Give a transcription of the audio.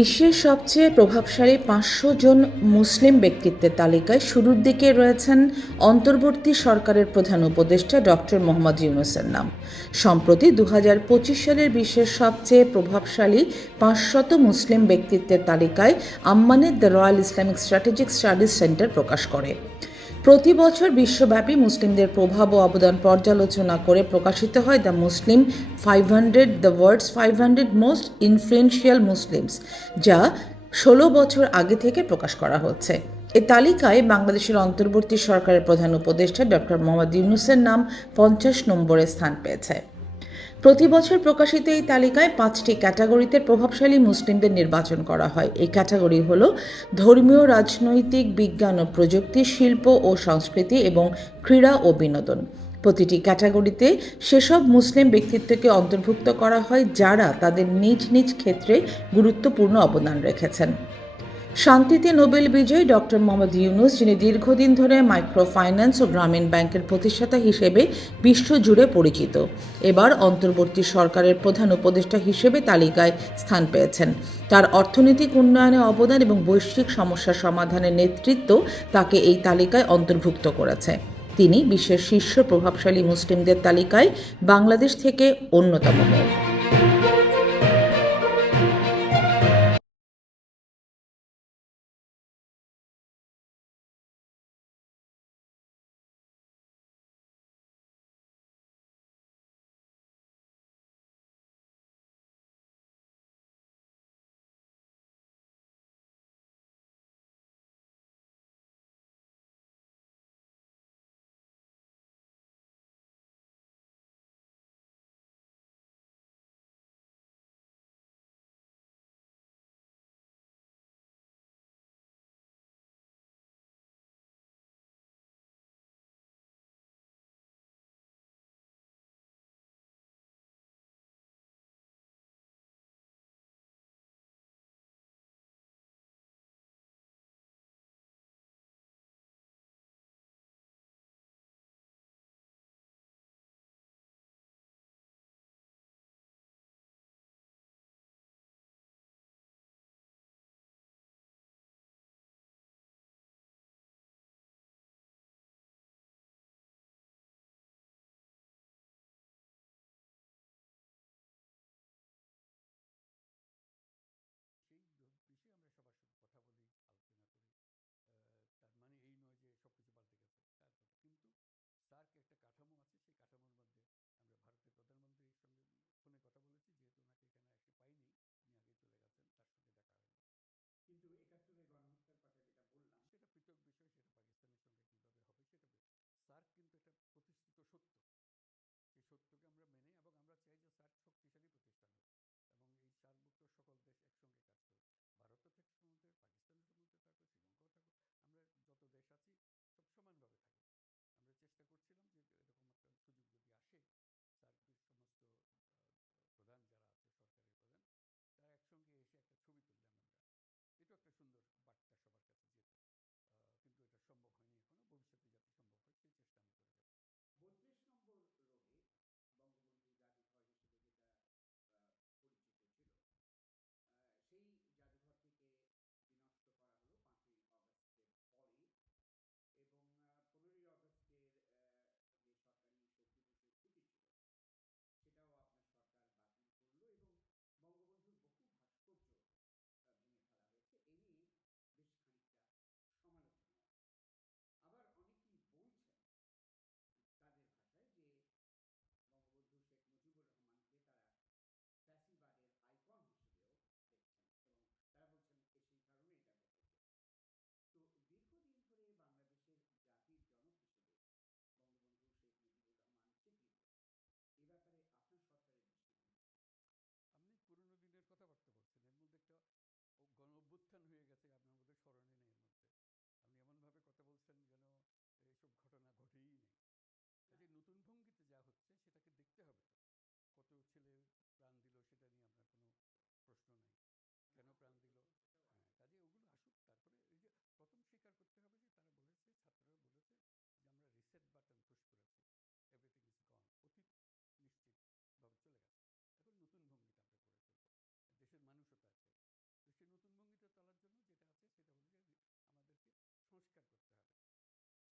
বিশ্বের সবচেয়ে প্রভাবশালী পাঁচশো জন মুসলিম ব্যক্তিত্বের তালিকায় শুরুর দিকে রয়েছেন অন্তর্বর্তী সরকারের প্রধান উপদেষ্টা ডক্টর মোহাম্মদ ইউনুসের নাম। সম্প্রতি দু হাজার পঁচিশ সালের বিশ্বের সবচেয়ে প্রভাবশালী পাঁচশত মুসলিম ব্যক্তিত্বের তালিকায় আম্মানের the royal Islamic strategic studies centre প্রকাশ করে। প্রতি বছর বিশ্বব্যাপী মুসলিমদের প্রভাব ও অবদান পর্যালোচনা করে প্রকাশিত হয় the Muslim five hundred, the world's five hundred most influential Muslims, যা ষোলো বছর আগে থেকে প্রকাশ করা হচ্ছে। এ তালিকায় বাংলাদেশের অন্তর্বর্তী সরকারের প্রধান উপদেষ্টা ডক্টর মোহাম্মদ ইউনুসের নাম পঞ্চাশ নম্বরে স্থান পেয়েছে। প্রতি বছর প্রকাশিত এই তালিকায় পাঁচটি ক্যাটাগরিতে প্রভাবশালী মুসলিমদের নির্বাচন করা হয়। এই ক্যাটাগরি হল ধর্মীয়, রাজনৈতিক, বিজ্ঞান ও প্রযুক্তি, শিল্প ও সংস্কৃতি এবং ক্রীড়া ও বিনোদন। প্রতিটি ক্যাটাগরিতে সেসব মুসলিম ব্যক্তিত্বকে অন্তর্ভুক্ত করা হয় যারা তাদের নিজ নিজ ক্ষেত্রে গুরুত্বপূর্ণ অবদান রেখেছেন। শান্তিতে নোবেল বিজয়ী ডক্টর মোহাম্মদ ইউনুস, যিনি দীর্ঘদিন ধরে মাইক্রো ফাইন্যান্স ও গ্রামীণ ব্যাংকের প্রতিষ্ঠাতা হিসেবে বিশ্বজুড়ে পরিচিত, এবার অন্তর্বর্তী সরকারের প্রধান উপদেষ্টা হিসেবে তালিকায় স্থান পেয়েছেন। তার অর্থনৈতিক উন্নয়নে অবদান এবং বৈশ্বিক সমস্যা সমাধানের নেতৃত্ব তাকে এই তালিকায় অন্তর্ভুক্ত করেছে। তিনি বিশ্বের শীর্ষ প্রভাবশালী মুসলিমদের তালিকায় বাংলাদেশ থেকে অন্যতম। হয়ে গেছে আপনার মধ্যে স্মরণে নেই।